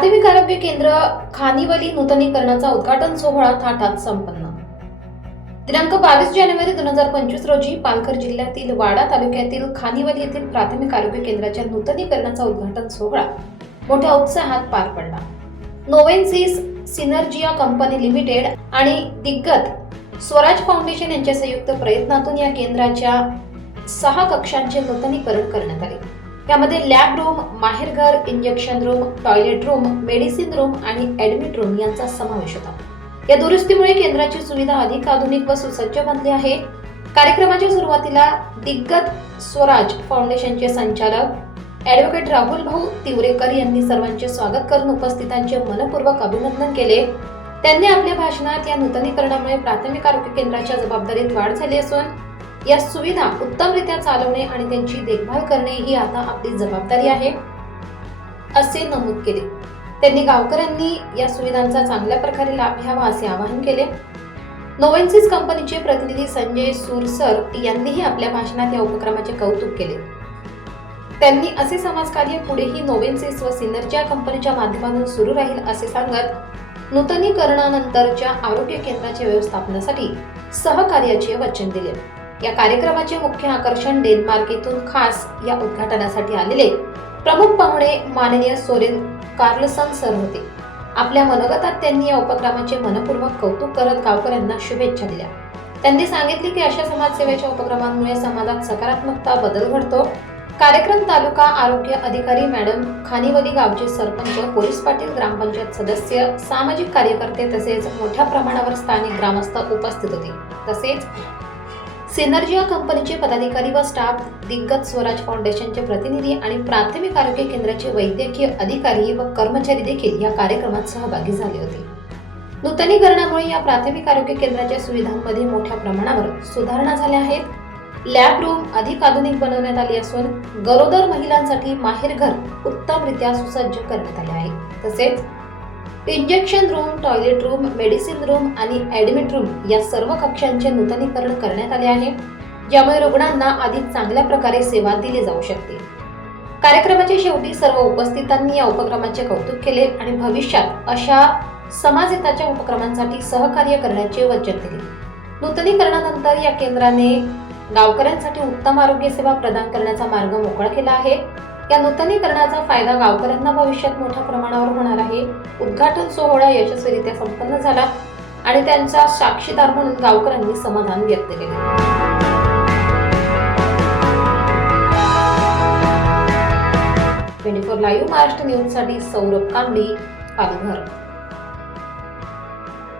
प्राथमिक आरोग्य केंद्र खानिवली नूतनीकरणाचा उद्घाटन सोहळा थाटात संपन्न. दिनांक बावीस जानेवारी दोन हजार पंचवीस रोजी पालघर जिल्ह्यातील वाडा तालुक्यातील खानिवली येथील प्राथमिक आरोग्य केंद्राच्या नूतनीकरणाचा उद्घाटन सोहळा मोठ्या उत्साहात पार पडला. नोवेन्सिस सिनर्जिया कंपनी लिमिटेड आणि दिग्गत स्वराज फाउंडेशन यांच्या संयुक्त प्रयत्नातून या केंद्राच्या सहा कक्षांचे नूतनीकरण करण्यात आले. यामध्ये लॅब रूम माहेरघर injection room toilet room medicine room आणि ऍडमिट रूम यांचा समावेश होता. या दुरुस्तीमुळे केंद्राची सुविधा अधिक आधुनिक व सुसज्ज बनली आहे. कार्यक्रमाच्या सुरुवातीला दिग्गत स्वराज फाउंडेशनचे संचालक ॲडव्होकेट राहुल भाऊ तिवरेकर यांनी सर्वांचे स्वागत करून उपस्थितांचे मनपूर्वक अभिनंदन केले. त्यांनी आपल्या भाषणात या नूतनीकरणामुळे प्राथमिक आरोग्य केंद्राच्या जबाबदारीत वाढ झाली असून या सुविधा उत्तमरित्या चालवणे आणि त्यांची देखभाल करणे ही आता आपली जबाबदारी आहे असे नमूद केले. त्यांनी गावकऱ्यांनी या सुविधांचा चांगल्या प्रकारे लाभ घ्यावा असे आवाहन केले. नोवेन्सिस कंपनीचे प्रतिनिधी संजय सुरसर यांनीही आपल्या भाषणात या उपक्रमाचे कौतुक केले. त्यांनी असे समाजकार्य पुढेही नोवेन्सिस व सिनर्जिया कंपनीच्या माध्यमातून सुरू राहील असे सांगत नूतनीकरणानंतरच्या आरोग्य केंद्राच्या व्यवस्थापनासाठी सहकार्याचे वचन दिले. या कार्यक्रमाचे मुख्य आकर्षण डेन्मार्क येथून खास या उद्घाटनासाठी आलेले प्रमुख पाहुणे माननीय सोरेन कार्लसन सर होते. आपल्या मनोगतात त्यांनी या उपक्रमाचे मनपूर्वक कौतुक करत गावकऱ्यांना शुभेच्छा दिल्या. त्यांनी सांगितले की अशा समाजसेवेच्या उपक्रमांमुळे समाजात सकारात्मकता बदल घडतो. कार्यक्रम तालुका आरोग्य अधिकारी मॅडम खानिवली गावचे सरपंच पोलीस पाटील ग्रामपंचायत सदस्य सामाजिक कार्यकर्ते तसेच मोठ्या प्रमाणावर स्थानिक ग्रामस्थ उपस्थित होते. तसेच सिनर्जिया कंपनीचे पदाधिकारी व स्टाफ दिग्गज स्वराज फाउंडेशनचे प्रतिनिधी आणि प्राथमिक आरोग्य केंद्राचे वैद्यकीय अधिकारी व कर्मचारी देखील या कार्यक्रमात सहभागी झाले होते. नूतनीकरणामुळे या प्राथमिक आरोग्य केंद्राच्या सुविधांमध्ये मोठ्या प्रमाणावर सुधारणा झाल्या आहेत. लॅब रूम अधिक आधुनिक बनवण्यात आली असून गरोदर महिलांसाठी माहेरघर उत्तमरित्या सुसज्ज करण्यात आले आहे. तसेच injection room toilet room medicine room आणि ऍडमिट रूम या सर्व कक्षांचे नूतनीकरण करण्यात आले आहे. ज्यामुळे रुग्णांना अधिक चांगल्या प्रकारे सेवा दिली जाऊ शकते. कार्यक्रमाच्या शेवटी सर्व उपस्थितांनी या उपक्रमाचे कौतुक केले आणि भविष्यात अशा समाजहिताच्या उपक्रमांसाठी सहकार्य करण्याचे वचन दिले. नूतनीकरणानंतर या केंद्राने गावकऱ्यांसाठी उत्तम आरोग्य सेवा प्रदान करण्याचा मार्ग मोकळा केला आहे. या नूतनीकरणाचा फायदा गावकऱ्यांना भविष्यात मोठ्या प्रमाणावर होणार आहे. उद्घाटन सोहळा यशस्वीरित्या संपन्न झाला आणि त्यांचा साक्षीदार म्हणून गावकऱ्यांनी समाधान व्यक्त केले. ट्वेंटी फोर लाईव्ह महाराष्ट्र न्यूजसाठी सौरभ कांबळी पालघर.